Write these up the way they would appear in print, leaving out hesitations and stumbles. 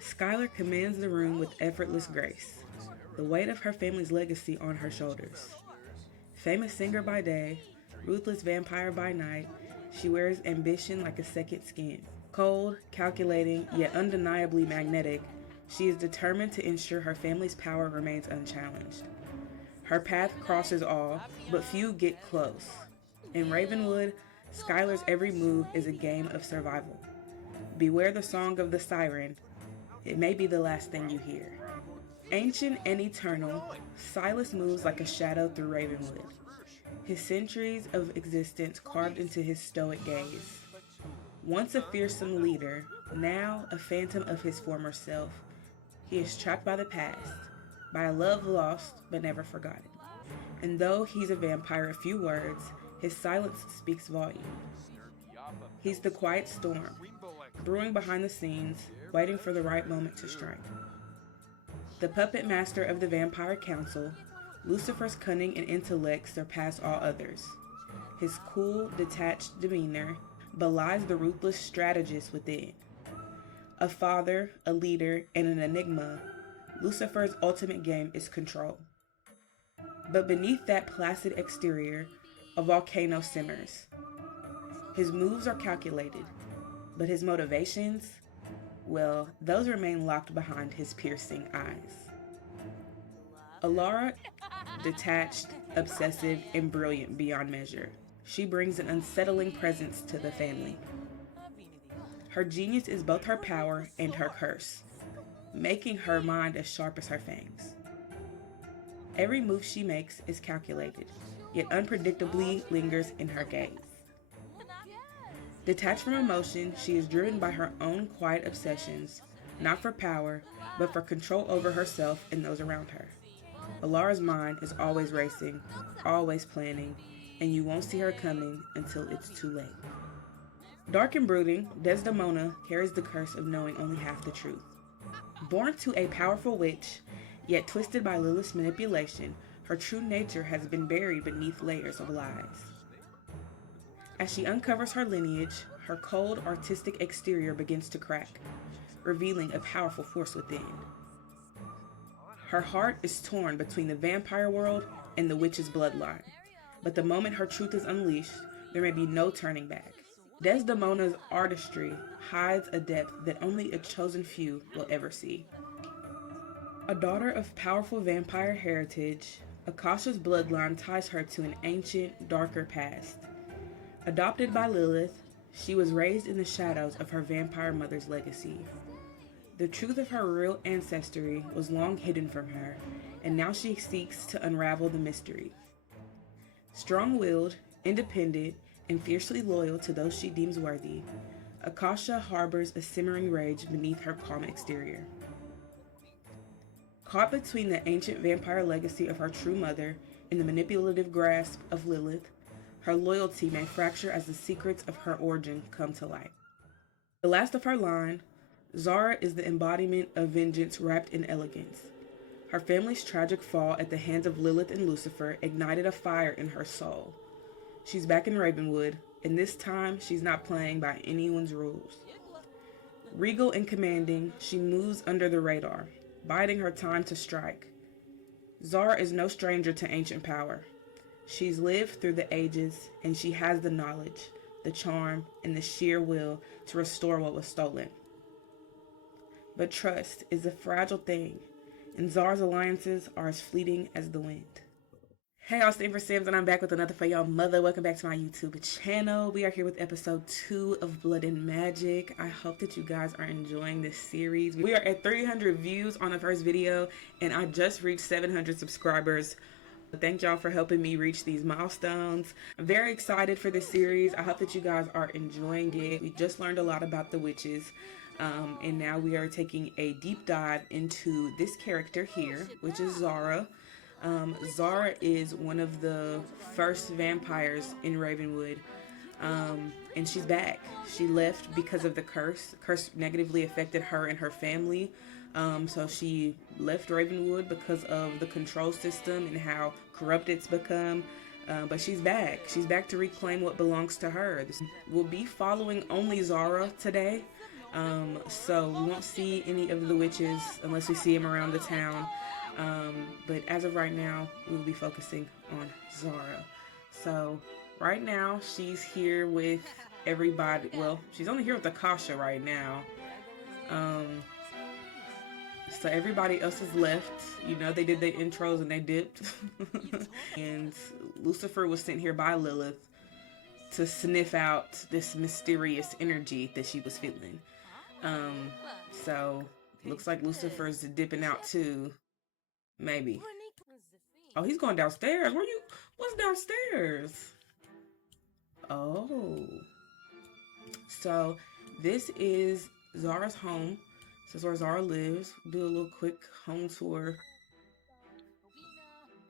Skylar commands the room with effortless grace, the weight of her family's legacy on her shoulders. Famous singer by day, ruthless vampire by night, she wears ambition like a second skin. Cold, calculating, yet undeniably magnetic, she is determined to ensure her family's power remains unchallenged. Her path crosses all, but few get close. In Ravenwood, Skylar's every move is a game of survival. Beware the song of the siren. It may be the last thing you hear. Ancient and eternal, Silas moves like a shadow through Ravenwood, his centuries of existence carved into his stoic gaze. Once a fearsome leader, now a phantom of his former self, he is trapped by the past, by a love lost but never forgotten. And though he's a vampire of few words, his silence speaks volumes. He's the quiet storm, brewing behind the scenes, waiting for the right moment to strike. The puppet master of the Vampire Council, Lucifer's cunning and intellect surpass all others. His cool, detached demeanor belies the ruthless strategist within. A father, a leader, and an enigma, Lucifer's ultimate game is control. But beneath that placid exterior, a volcano simmers. His moves are calculated, but his motivations, well, those remain locked behind his piercing eyes. Alara, detached, obsessive, and brilliant beyond measure, she brings an unsettling presence to the family. Her genius is both her power and her curse, making her mind as sharp as her fangs. Every move she makes is calculated, yet unpredictably lingers in her gaze. Detached from emotion, she is driven by her own quiet obsessions, not for power, but for control over herself and those around her. Alara's mind is always racing, always planning, and you won't see her coming until it's too late. Dark and brooding, Desdemona carries the curse of knowing only half the truth. Born to a powerful witch, yet twisted by Lilith's manipulation, her true nature has been buried beneath layers of lies. As she uncovers her lineage, her cold, artistic exterior begins to crack, revealing a powerful force within. Her heart is torn between the vampire world and the witch's bloodline, but the moment her truth is unleashed, there may be no turning back. Desdemona's artistry hides a depth that only a chosen few will ever see. A daughter of powerful vampire heritage, Akasha's bloodline ties her to an ancient, darker past. Adopted by Lilith, she was raised in the shadows of her vampire mother's legacy. The truth of her real ancestry was long hidden from her, and now she seeks to unravel the mystery. Strong-willed, independent, and fiercely loyal to those she deems worthy, Akasha harbors a simmering rage beneath her calm exterior. Caught between the ancient vampire legacy of her true mother and the manipulative grasp of Lilith, her loyalty may fracture as the secrets of her origin come to light. The last of her line, Zara is the embodiment of vengeance wrapped in elegance. Her family's tragic fall at the hands of Lilith and Lucifer ignited a fire in her soul. She's back in Ravenwood, and this time she's not playing by anyone's rules. Regal and commanding, she moves under the radar, biding her time to strike. Zara is no stranger to ancient power. She's lived through the ages, and she has the knowledge, the charm, and the sheer will to restore what was stolen. But trust is a fragile thing, and Zara's alliances are as fleeting as the wind. Hey, y'all, it's theempresssims, and I'm back with another for y'all mother. Welcome back to my YouTube channel. We are here with episode 2 of Blood and Magic. I hope that you guys are enjoying this series. We are at 300 views on the first video, and I just reached 700 subscribers. Thank y'all for helping me reach these milestones. I'm very excited for this series. I hope that you guys are enjoying it. We just learned a lot about the witches, and now we are taking a deep dive into this character here, which is Zara. Zara is one of the first vampires in Ravenwood, and she's back. She left because of the curse. The curse negatively affected her and her family. So she left Ravenwood because of the control system and how corrupt it's become. But she's back. She's back to reclaim what belongs to her. We'll be following only Zara today. So we won't see any of the witches unless we see them around the town. But as of right now, we will be focusing on Zara. So right now, she's here with everybody. Well, she's only here with Akasha right now. So everybody else is left. You know, they did their intros and they dipped. And Lucifer was sent here by Lilith to sniff out this mysterious energy that she was feeling. So looks like Lucifer's dipping out too. Maybe. Oh, he's going downstairs. What's downstairs? Oh. So this is Zara's home. This is where Zara lives. Do a little quick home tour.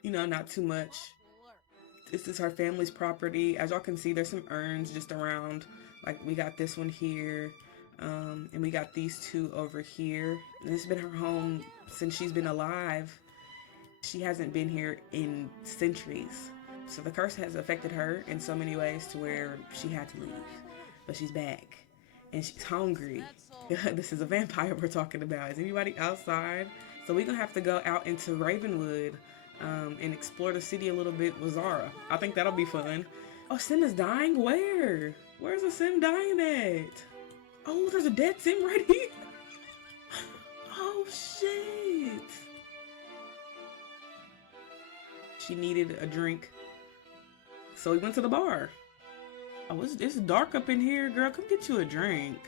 You know, not too much. This is her family's property. As y'all can see, there's some urns just around. Like, we got this one here. And we got these two over here. And this has been her home since she's been alive. She hasn't been here in centuries. So the curse has affected her in so many ways to where she had to leave. But she's back. And she's hungry. This is a vampire we're talking about. Is anybody outside? So we're going to have to go out into Ravenwood and explore the city a little bit with Zara. I think that'll be fun. Oh, Sim is dying? Where? Where's the Sim dying at? Oh, there's a dead Sim right here. Oh, shit. She needed a drink. So we went to the bar. Oh, it's dark up in here, girl. Come get you a drink.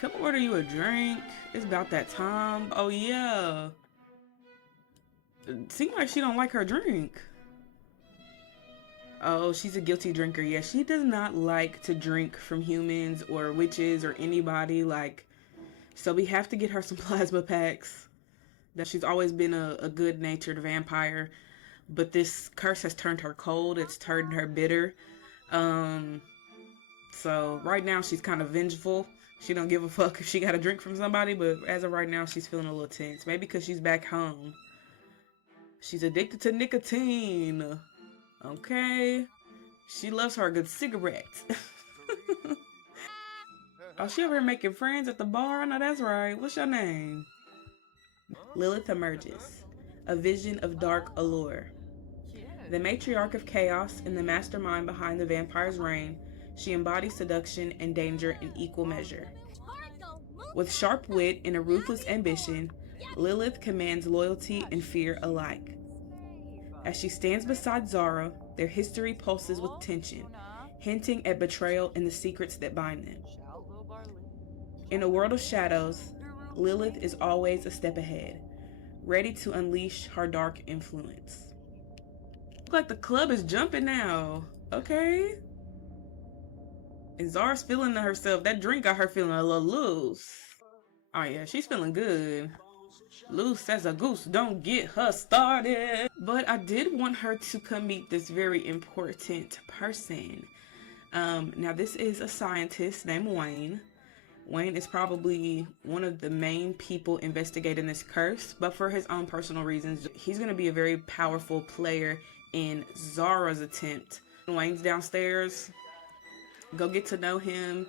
Come order you a drink. It's about that time. Oh, yeah. It seems like she don't like her drink. Oh, she's a guilty drinker. Yeah, she does not like to drink from humans or witches or anybody. Like, so we have to get her some plasma packs. That she's always been a good-natured vampire, but this curse has turned her cold. It's turned her bitter. So right now she's kind of vengeful. She don't give a fuck if she got a drink from somebody, but as of right now, she's feeling a little tense. Maybe because she's back home. She's addicted to nicotine. Okay. She loves her a good cigarette. Oh, she over here making friends at the bar? I know that's right. What's your name? Lilith emerges, a vision of dark allure. The matriarch of chaos and the mastermind behind the vampire's reign, she embodies seduction and danger in equal measure. With sharp wit and a ruthless ambition, Lilith commands loyalty and fear alike. As she stands beside Zara, their history pulses with tension, hinting at betrayal and the secrets that bind them. In a world of shadows, Lilith is always a step ahead, ready to unleash her dark influence. Look like the club is jumping now. Okay. And Zara's feeling herself. That drink got her feeling a little loose. Oh yeah, she's feeling good. Loose as a goose, don't get her started. But I did want her to come meet this very important person. Now this is a scientist named Wayne. Wayne is probably one of the main people investigating this curse, but for his own personal reasons, he's going to be a very powerful player in Zara's attempt. Wayne's downstairs. Go get to know him.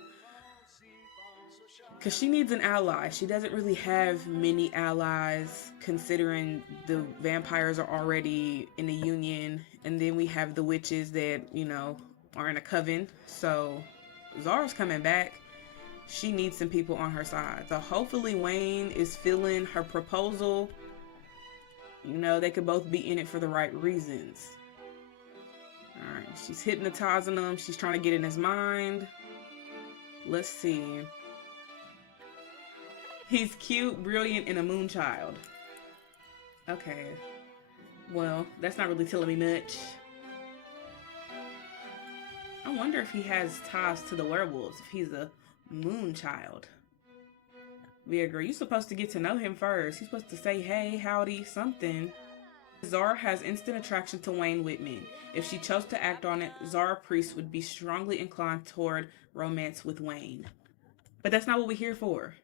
Because she needs an ally. She doesn't really have many allies, considering the vampires are already in a union. And then we have the witches that, you know, are in a coven. So Zara's coming back. She needs some people on her side. So hopefully Wayne is feeling her proposal. You know, they could both be in it for the right reasons. Alright, she's hypnotizing him. She's trying to get in his mind. Let's see. He's cute, brilliant, and a moonchild. Okay. Well, that's not really telling me much. I wonder if he has ties to the werewolves, if he's a moonchild. Yeah, girl, you're supposed to get to know him first. You're supposed to say, hey, howdy, something. Zara has instant attraction to Wayne Whitman. If she chose to act on it, Zara Priest would be strongly inclined toward romance with Wayne. But that's not what we're here for.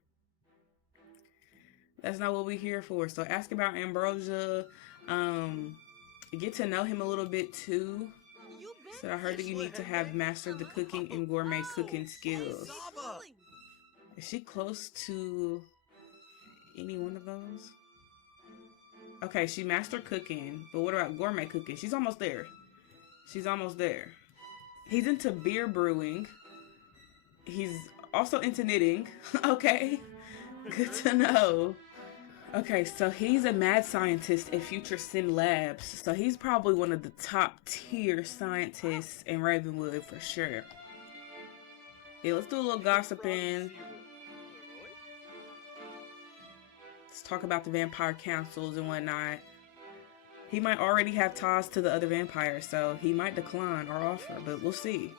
That's not what we're here for. So ask about Ambrosia. Get to know him a little bit too. So I heard that you need to have mastered the cooking and gourmet cooking skills. Is she close to any one of those? Okay, she mastered cooking, but what about gourmet cooking? She's almost there. She's almost there. He's into beer brewing. He's also into knitting. Okay, good to know. Okay, so he's a mad scientist at Future Sim Labs. So he's probably one of the top tier scientists in Ravenwood for sure. Yeah, let's do a little gossiping. Let's talk about the vampire councils and whatnot. He might already have ties to the other vampires, so he might decline our offer, but we'll see.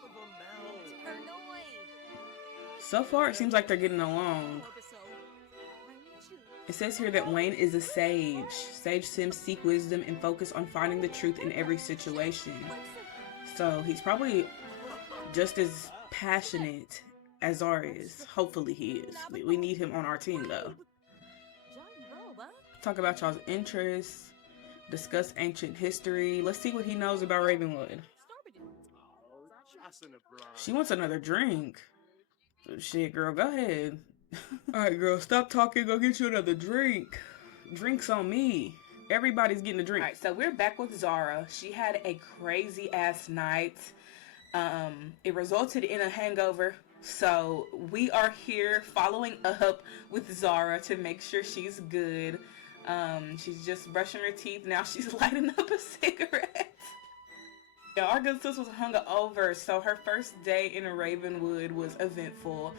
So far, it seems like they're getting along. It says here that Wayne is a sage. Sage Sims seek wisdom and focus on finding the truth in every situation. So he's probably just as passionate as Zara is. Hopefully he is. We need him on our team though. Talk about y'all's interests. Discuss ancient history. Let's see what he knows about Ravenwood. She wants another drink. Shit, girl, go ahead. Alright, girl, stop talking. Go get you another drink. Drinks on me. Everybody's getting a drink. Alright, so we're back with Zara. She had a crazy ass night. It resulted in a hangover. So we are here following up with Zara to make sure she's good. She's just brushing her teeth. Now she's lighting up a cigarette. Yeah, our good sis was hungover, so her first day in Ravenwood was eventful.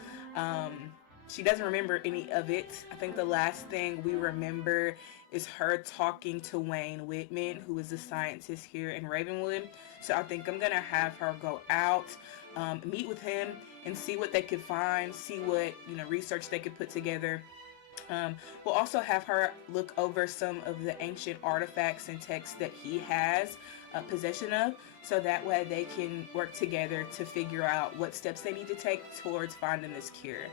She doesn't remember any of it. I think the last thing we remember is her talking to Wayne Whitman, who is a scientist here in Ravenwood. So I think I'm gonna have her go out, meet with him, and see what they could find, see what research they could put together. We'll also have her look over some of the ancient artifacts and texts that he has possession of, so that way they can work together to figure out what steps they need to take towards finding this cure.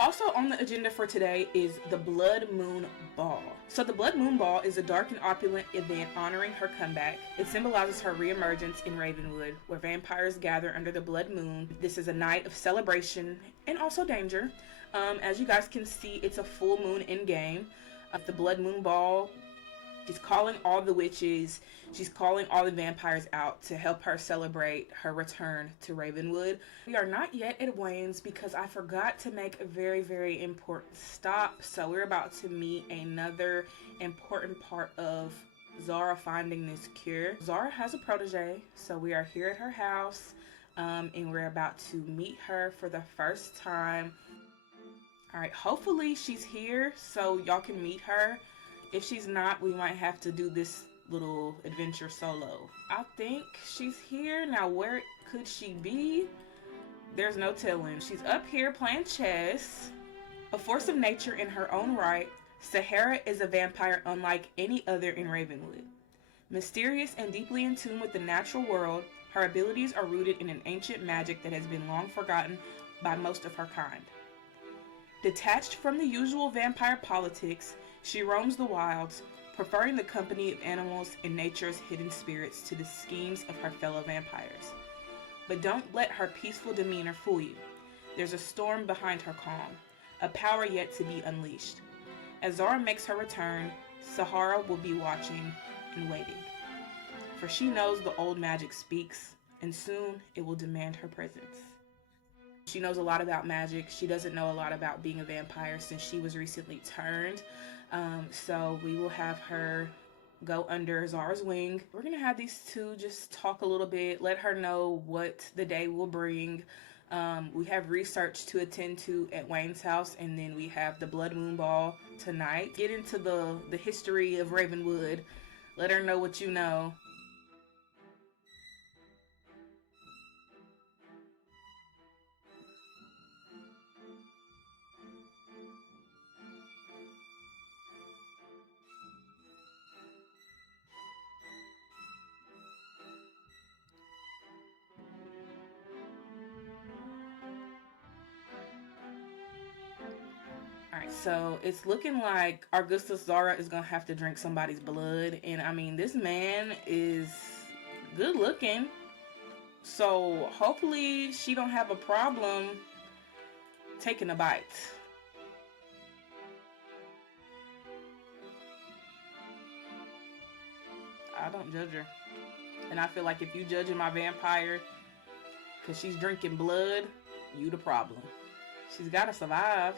Also on the agenda for today is the Blood Moon Ball. So the Blood Moon Ball is a dark and opulent event honoring her comeback. It symbolizes her reemergence in Ravenwood, where vampires gather under the blood moon. This is a night of celebration and also danger. As you guys can see, it's a full moon in game. The Blood Moon Ball, she's calling all the witches, she's calling all the vampires out to help her celebrate her return to Ravenwood. We are not yet at Wayne's because I forgot to make a very, very important stop. So we're about to meet another important part of Zara finding this cure. Zara has a protege, so we are here at her house, and we're about to meet her for the first time. Alright, hopefully she's here so y'all can meet her. If she's not, we might have to do this little adventure solo. I think she's here. Now, where could she be? There's no telling. She's up here playing chess. A force of nature in her own right, Sahara is a vampire unlike any other in Ravenwood. Mysterious and deeply in tune with the natural world, her abilities are rooted in an ancient magic that has been long forgotten by most of her kind. Detached from the usual vampire politics, she roams the wilds, preferring the company of animals and nature's hidden spirits to the schemes of her fellow vampires. But don't let her peaceful demeanor fool you. There's a storm behind her calm, a power yet to be unleashed. As Zara makes her return, Sahara will be watching and waiting. For she knows the old magic speaks, and soon it will demand her presence. She knows a lot about magic. She doesn't know a lot about being a vampire since she was recently turned. So we will have her go under Zara's wing. We're gonna have these two just talk a little bit, let her know what the day will bring. We have research to attend to at Wayne's house, and then we have the Blood Moon Ball tonight. Get into the history of Ravenwood. Let her know what you know. Alright, so it's looking like our good sister Zara is gonna have to drink somebody's blood. And I mean, this man is good looking. So hopefully she don't have a problem taking a bite. I don't judge her. And I feel like if you judging my vampire because she's drinking blood, you the problem. She's got to survive.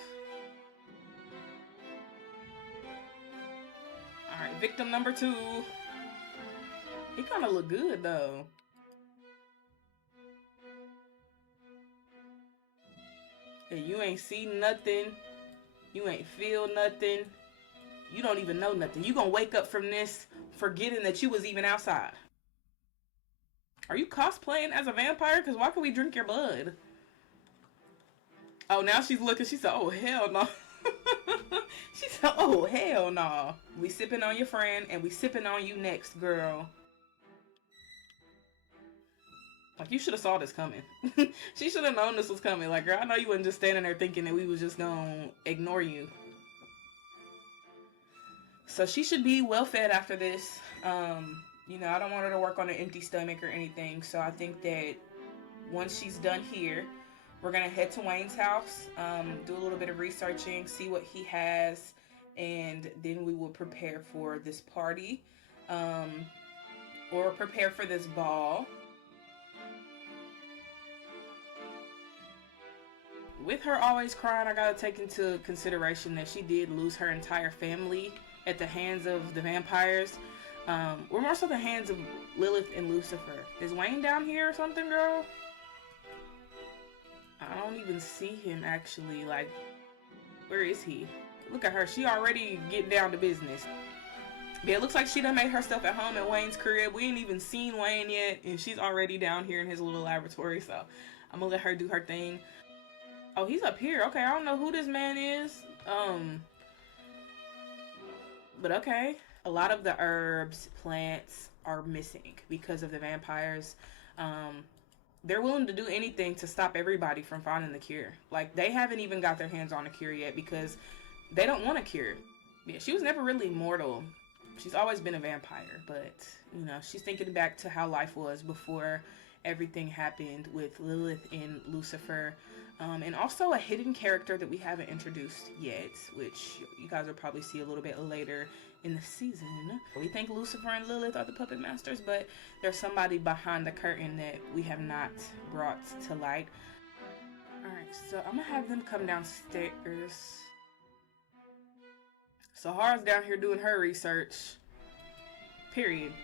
Alright, victim number 2. He kind of look good though. And you ain't seen nothing. You ain't feel nothing. You don't even know nothing. You gonna wake up from this forgetting that you was even outside. Are you cosplaying as a vampire? Because why can we drink your blood? Oh, now she's looking. She said, oh, hell no. She said, oh, hell no. We sipping on your friend and we sipping on you next, girl. Like, you should have saw this coming. She should have known this was coming. Like, girl, I know you wasn't just standing there thinking that we was just gonna ignore you. So she should be well fed after this. You know, I don't want her to work on an empty stomach or anything. So I think that once she's done here, we're going to head to Wayne's house, do a little bit of researching, see what he has, and then we will prepare for this party, or prepare for this ball. With her always crying, I gotta take into consideration that she did lose her entire family at the hands of the vampires. Or more so the hands of Lilith and Lucifer. Is Wayne down here or something, girl? I don't even see him actually. Like, where is he? Look at her. She already getting down to business. Yeah, it looks like she done made herself at home at Wayne's crib. We ain't even seen Wayne yet, and she's already down here in his little laboratory. So I'm gonna let her do her thing. Oh, he's up here. Okay, I don't know who this man is. But okay. A lot of the herbs, plants are missing because of the vampires. They're willing to do anything to stop everybody from finding the cure. Like, they haven't even got their hands on a cure yet because they don't want a cure. Yeah, she was never really mortal. She's always been a vampire, but, you know, she's thinking back to how life was before everything happened with Lilith and Lucifer. And also a hidden character that we haven't introduced yet, which you guys will probably see a little bit later in the season. We think Lucifer and Lilith are the puppet masters, but there's somebody behind the curtain that we have not brought to light. Alright, so I'm gonna have them come downstairs. Sahara's down here doing her research. Period.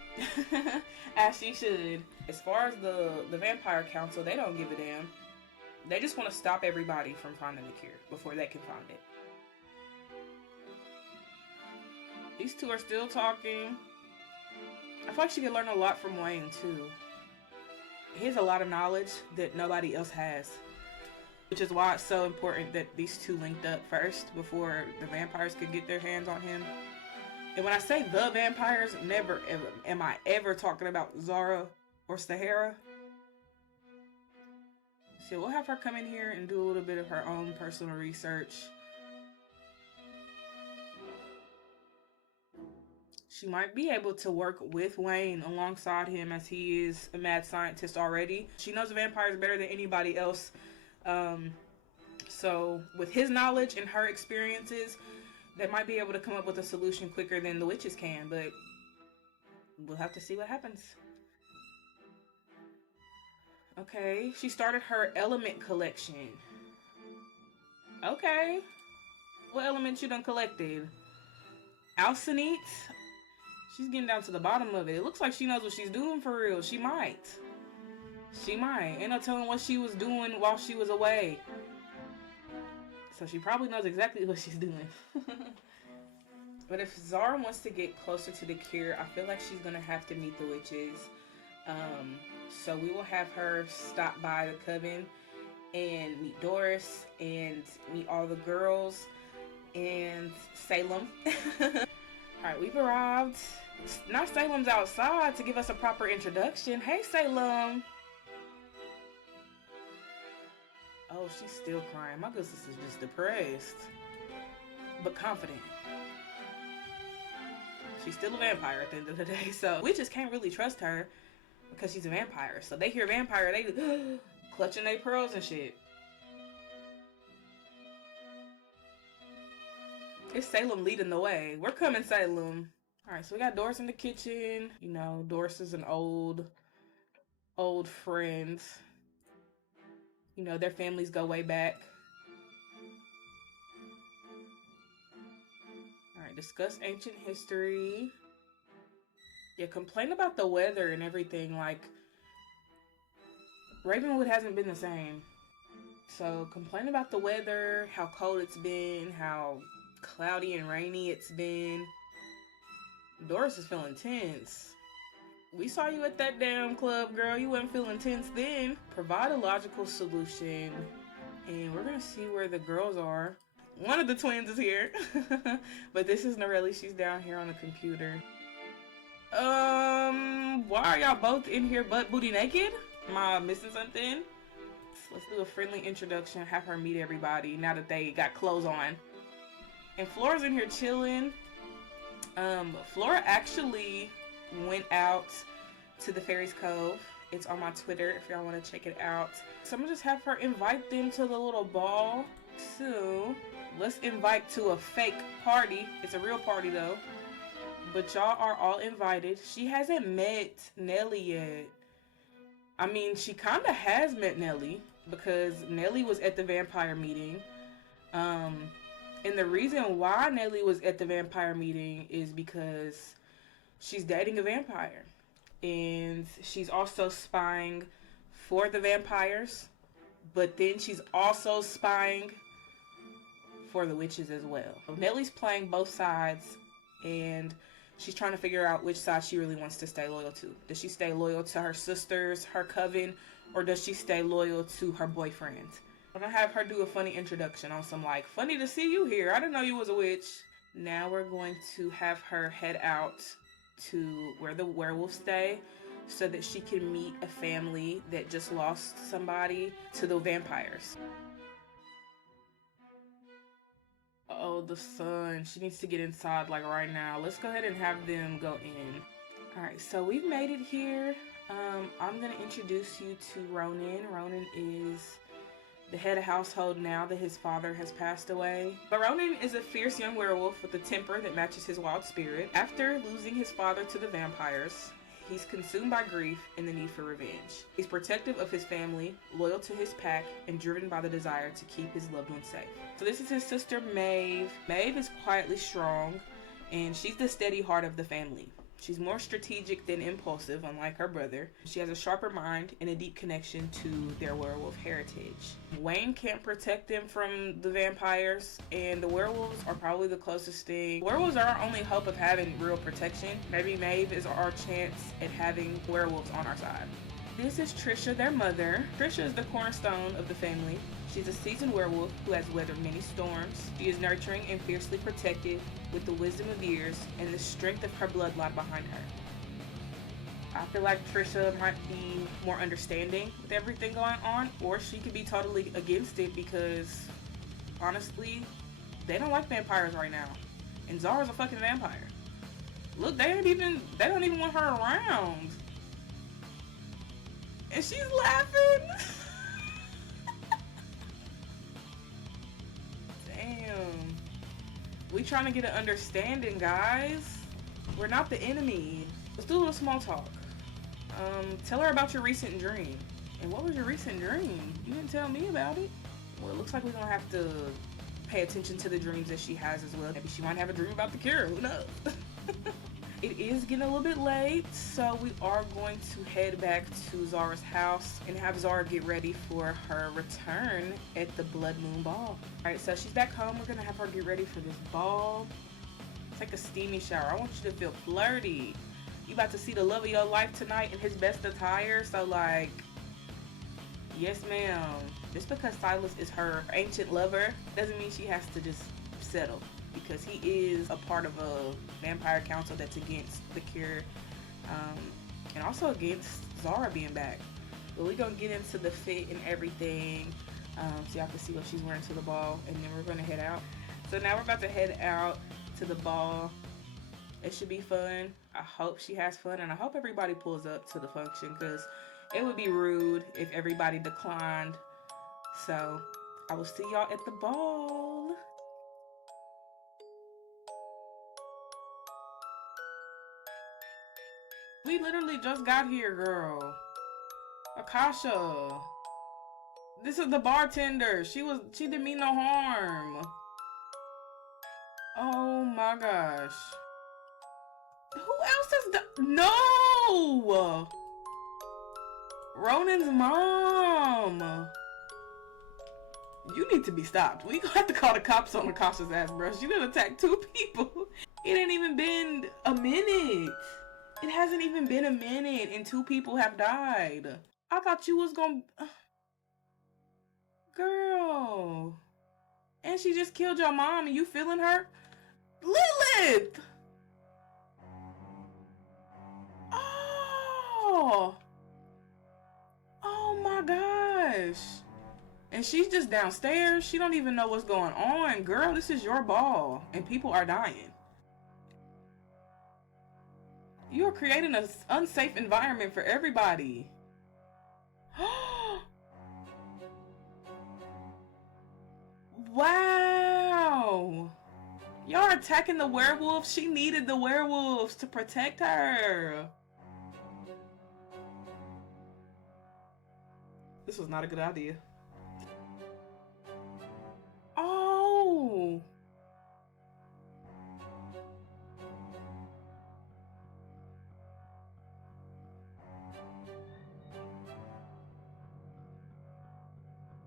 As she should. As far as the Vampire Council, they don't give a damn. They just want to stop everybody from finding the cure before they can find it. These two are still talking. I feel like she could learn a lot from Wayne too. He has a lot of knowledge that nobody else has. Which is why it's so important that these two linked up first before the vampires could get their hands on him. And when I say the vampires, never ever am I ever talking about Zara or Sahara. So we'll have her come in here and do a little bit of her own personal research. She might be able to work with Wayne alongside him as he is a mad scientist already. She knows the vampires better than anybody else. So with his knowledge and her experiences, they might be able to come up with a solution quicker than the witches can, but we'll have to see what happens. Okay, she started her element collection. Okay. What elements you done collected? Alcinite? She's getting down to the bottom of it. It looks like she knows what she's doing for real. She might. She might. Ain't no telling what she was doing while she was away. So she probably knows exactly what she's doing. But if Zara wants to get closer to the cure, I feel like she's gonna have to meet the witches. So we will have her stop by the coven and meet Doris and meet all the girls and Salem. Alright, we've arrived. Now Salem's outside to give us a proper introduction. Hey, Salem. Oh, she's still crying. My good sister's just depressed, but confident. She's still a vampire at the end of the day, so we just can't really trust her because she's a vampire. So they hear vampire, they clutching their pearls and shit. It's Salem leading the way. We're coming, Salem. All right, so we got Doris in the kitchen. You know, Doris is an old friend. You know, their families go way back. All right, discuss ancient history. Yeah, complain about the weather and everything. Like, Ravenwood hasn't been the same. So complain about the weather, how cold it's been, how cloudy and rainy it's been. Doris is feeling tense. We saw you at that damn club, girl. You wasn't feeling tense then. Provide a logical solution. And we're gonna see where the girls are. One of the twins is here. But this is Norelli. She's down here on the computer. Why are y'all both in here butt booty naked? Am I missing something? Let's do a friendly introduction, have her meet everybody now that they got clothes on. And Flora's in here chilling. Flora actually went out to the Fairies Cove. It's on my Twitter if y'all want to check it out. So I'm gonna just have her invite them to the little ball. So let's invite to a fake party. It's a real party though. But y'all are all invited. She hasn't met Nelly yet. I mean, she kind of has met Nelly because Nelly was at the vampire meeting. And the reason why Nelly was at the vampire meeting is because she's dating a vampire. And she's also spying for the vampires. But then she's also spying for the witches as well. Nelly's playing both sides and she's trying to figure out which side she really wants to stay loyal to. Does she stay loyal to her sisters, her coven, or does she stay loyal to her boyfriend? I'm gonna have her do a funny introduction on some like, funny to see you here. I didn't know you was a witch. Now we're going to have her head out to where the werewolves stay so that she can meet a family that just lost somebody to the vampires. Oh, the sun. She needs to get inside like right now. Let's go ahead and have them go in. Alright, so we've made it here. I'm going to introduce you to Ronan. Ronan is the head of household now that his father has passed away. But Ronan is a fierce young werewolf with a temper that matches his wild spirit. After losing his father to the vampires, he's consumed by grief and the need for revenge. He's protective of his family, loyal to his pack, and driven by the desire to keep his loved ones safe. So this is his sister Maeve. Maeve is quietly strong, and she's the steady heart of the family. She's more strategic than impulsive, unlike her brother. She has a sharper mind and a deep connection to their werewolf heritage. Wayne can't protect them from the vampires, and the werewolves are probably the closest thing. Werewolves are our only hope of having real protection. Maybe Maeve is our chance at having werewolves on our side. This is Trisha, their mother. Trisha is the cornerstone of the family. She's a seasoned werewolf who has weathered many storms. She is nurturing and fiercely protective with the wisdom of years and the strength of her bloodline behind her. I feel like Trisha might be more understanding with everything going on, or she could be totally against it because, honestly, they don't like vampires right now. And Zara's a fucking vampire. Look, they don't even want her around. And she's laughing. Damn. We trying to get an understanding, guys. We're not the enemy. Let's do a little small talk. Tell her about your recent dream. And what was your recent dream? You didn't tell me about it. Well, it looks like we're gonna have to pay attention to the dreams that she has as well. Maybe she might have a dream about the cure. Who knows? It is getting a little bit late, so we are going to head back to Zara's house and have Zara get ready for her return at the Blood Moon Ball. Alright, so she's back home. We're going to have her get ready for this ball. Take a steamy shower. I want you to feel flirty. You about to see the love of your life tonight in his best attire, so like, yes ma'am. Just because Silas is her ancient lover doesn't mean she has to just settle, because he is a part of a vampire council that's against the cure, and also against Zara being back. But we're gonna get into the fit and everything, so y'all can see what she's wearing to the ball, and then we're gonna head out. So now we're about to head out to the ball. It should be fun. I hope she has fun, and I hope everybody pulls up to the function, because it would be rude if everybody declined. So I will see y'all at the ball. We literally just got here, girl. Akasha. This is the bartender. She didn't mean no harm. Oh my gosh. Who else is No! Ronan's mom. You need to be stopped. We gonna have to call the cops on Akasha's ass, bro. She done attacked 2 people. It ain't even been a minute. It hasn't even been a minute and 2 people have died. I thought you was gonna... Girl. And she just killed your mom and you feeling her? Lilith! Oh! Oh my gosh. And she's just downstairs. She don't even know what's going on. Girl, this is your ball and people are dying. You are creating an unsafe environment for everybody. Wow. Y'all are attacking the werewolf. She needed the werewolves to protect her. This was not a good idea. Oh.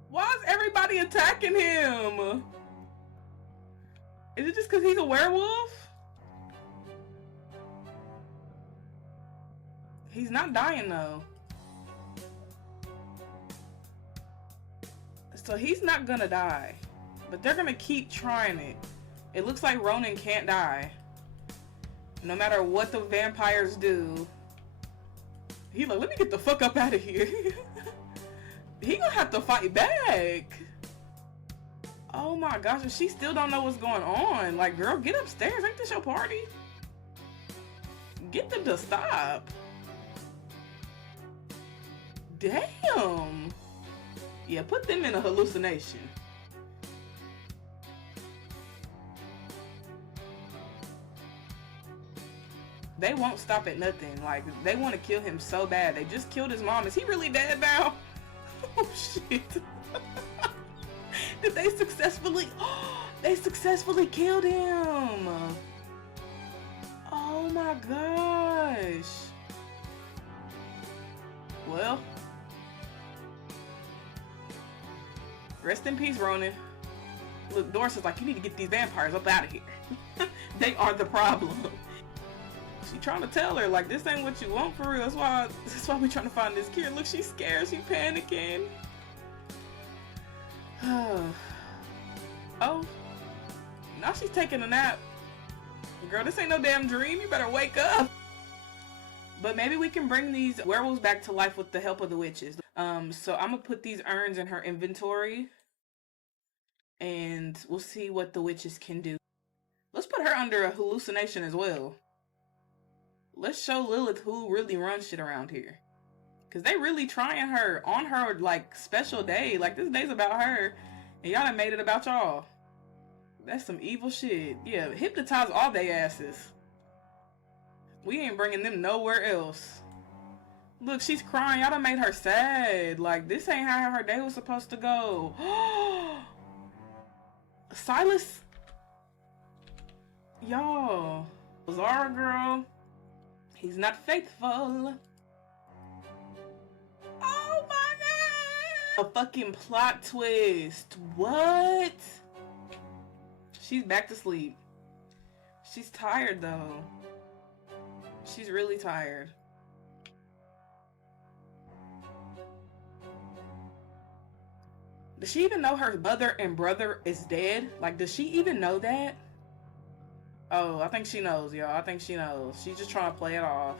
Why is everybody attacking him? Is it just because he's a werewolf? He's not dying though. So he's not gonna die. But they're gonna keep trying it. It looks like Ronan can't die. No matter what the vampires do. He like, let me get the fuck up out of here. He gonna have to fight back. Oh my gosh, and she still don't know what's going on. Like, girl, get upstairs. Ain't this your party? Get them to stop. Damn. Yeah, put them in a hallucination. They won't stop at nothing. Like, they want to kill him so bad. They just killed his mom. Is he really dead now? Oh shit. Did they successfully? They successfully killed him. Oh my gosh. Well, rest in peace, Ronan. Look, Doris is like, you need to get these vampires up out of here. They are the problem. She trying to tell her, like, this ain't what you want for real. That's why we trying to find this cure. Look, she's scared. She panicking. Oh, now she's taking a nap. Girl, this ain't no damn dream. You better wake up. But maybe we can bring these werewolves back to life with the help of the witches. So I'm gonna put these urns in her inventory, and we'll see what the witches can do. Let's put her under a hallucination as well. Let's show Lilith who really runs shit around here. Cause they really trying her on her like special day. Like, this day's about her, and y'all done made it about y'all. That's some evil shit. Yeah, hypnotize all they asses. We ain't bringing them nowhere else. Look, she's crying. Y'all done made her sad. Like, this ain't how her day was supposed to go. Silas. Y'all. Zara girl. He's not faithful. Oh my god! A fucking plot twist. What? She's back to sleep. She's tired though. She's really tired. Does she even know her mother and brother is dead? Like, does she even know that? Oh, I think she knows, y'all. I think she knows. She's just trying to play it off.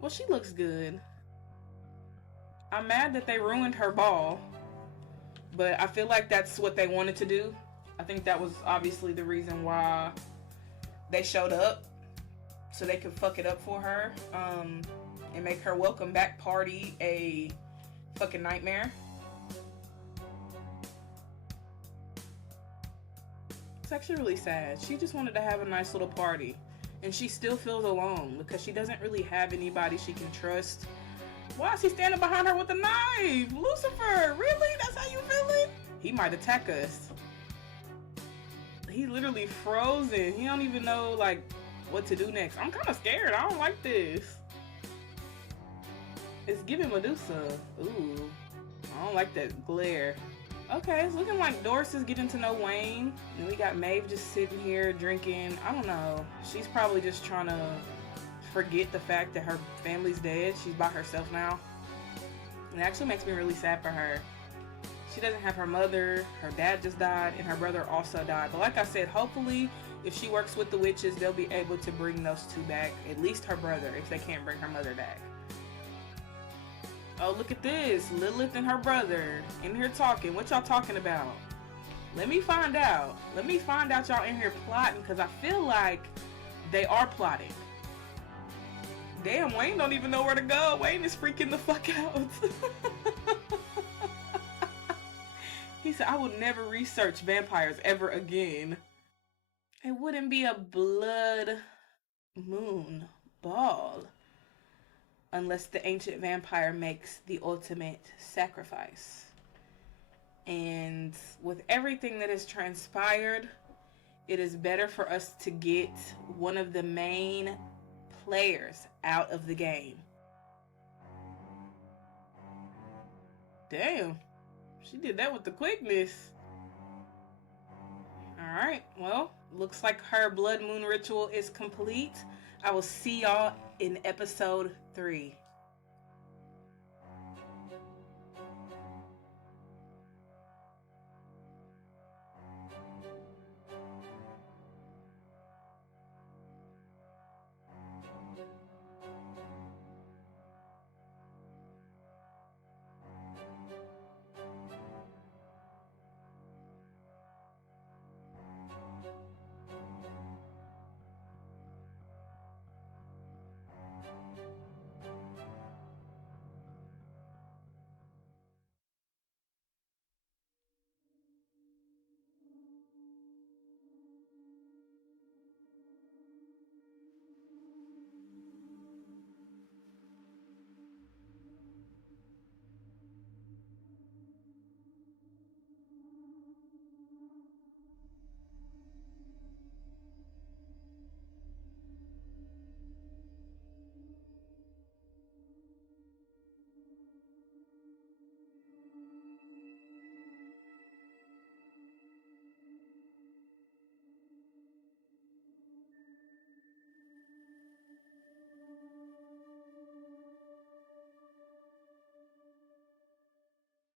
Well, she looks good. I'm mad that they ruined her ball, but I feel like that's what they wanted to do. I think that was obviously the reason why they showed up, so they could fuck it up for her, and make her welcome back party a fucking nightmare. It's actually really sad. She just wanted to have a nice little party. And she still feels alone because she doesn't really have anybody she can trust. Why is he standing behind her with a knife? Lucifer, really? That's how you feeling? He might attack us. He's literally frozen. He don't even know, like, what to do next. I'm kind of scared. I don't like this. It's giving Medusa. Ooh. I don't like that glare. Okay, it's looking like Doris is getting to know Wayne. And we got Maeve just sitting here drinking. I don't know. She's probably just trying to forget the fact that her family's dead. She's by herself now. It actually makes me really sad for her. She doesn't have her mother. Her dad just died, and her brother also died. But like I said, hopefully, if she works with the witches, they'll be able to bring those two back. At least her brother, if they can't bring her mother back. Oh, look at this. Lilith and her brother in here talking. What y'all talking about? Let me find out. Let me find out y'all in here plotting, because I feel like they are plotting. Damn, Wayne don't even know where to go. Wayne is freaking the fuck out. He said, I will never research vampires ever again. It wouldn't be a blood moon ball unless the ancient vampire makes the ultimate sacrifice. And with everything that has transpired, it is better for us to get one of the main players out of the game. Damn. She did that with the quickness. Alright, well, looks like her blood moon ritual is complete. I will see y'all in episode 3.